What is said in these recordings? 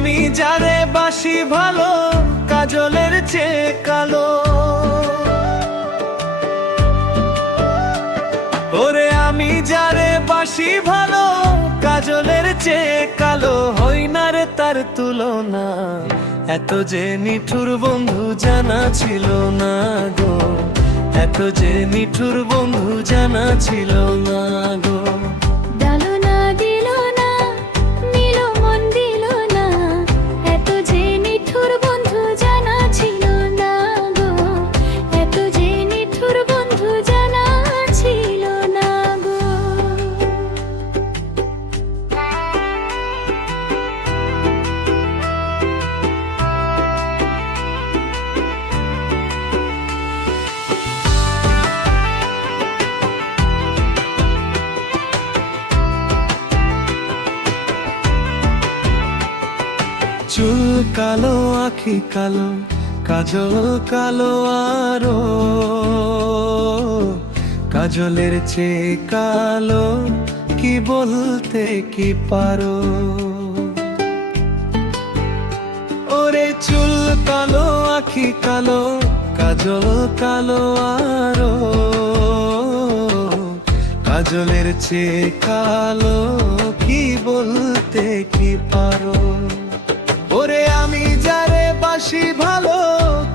আমি যারে বাসি ভালো কাজলের চেয়ে কালো। ওরে আমি যারে বাসি ভালো কাজলের চেয়ে কালো, হই না রে তার তুলনা। এত যে নিঠুর বন্ধু জানা ছিল না গো, এত যে নিঠুর বন্ধু জানা ছিল না গো। চুল কালো, আখি কালো, কাজল কালো আরো, কাজলের চেয়ে কালো কি বলতে কি পারো। ওরে চুল কালো, আখি কালো, কাজল কালো আরো, কাজলের চেয়ে কালো কি বলতে কি পারো। ওরে আমি যারে বাসি ভালো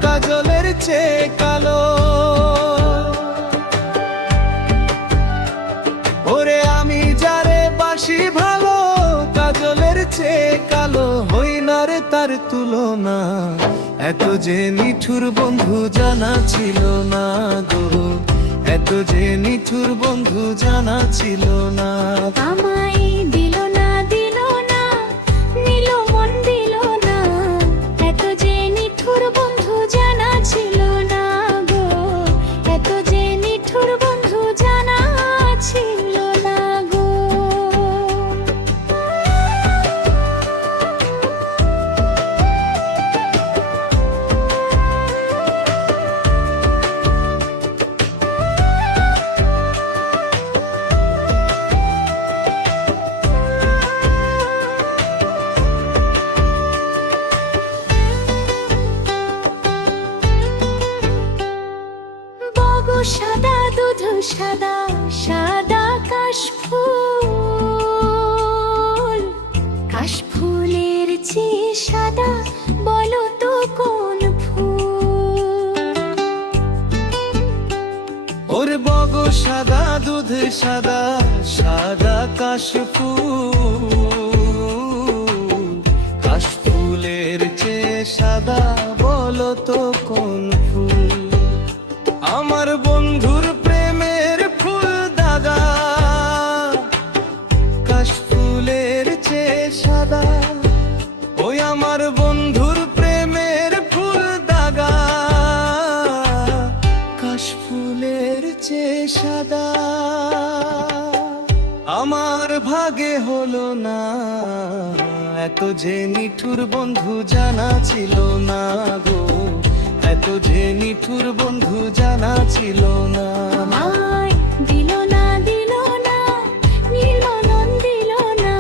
কাজলের চেয়ে কালো, ওরে আমি যারে বাসি ভালো কাজলের চেয়ে কালো, হই না রে তার তুলনা। এত যে নিঠুর বন্ধু জানা ছিল না গো, এত যে নিঠুর বন্ধু জানা ছিল না। সাদা দুধ সাদা, সাদা কাশফুল, কাশফুলের চেয়ে সাদা বলো তো কোন ফুল। ওরে বগো সাদা দুধ সাদা, সাদা কাশফুল, কাশফুলের চেয়ে সাদা বলো তো কোন ফুল। আমার বন্ধুর প্রেমের ফুল দাগা, কাশফুলের চেয়ে সাদা। ওই আমার বন্ধুর প্রেমের ফুল দাগা, কাশফুলের চেয়ে সাদা। আমার ভাগে হলো না, এত যে নিঠুর বন্ধু জানা ছিল না গো, এত যে নিঠুর বন্ধু জানা ছিল না। দিল না দিল না, মিলন দিল না,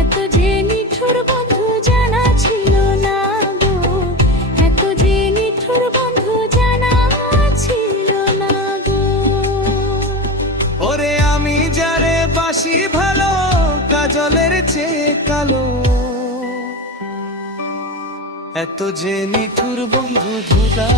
এত যে নিঠুর বন্ধু জানা ছিল না গো, এত যে নিঠুর বন্ধু জানা ছিল না গো। ওরে আমি যারে বাসি ভালো কাজলের চেয়ে কালো, এত যে নিঠুর বন্ধু ধুলা।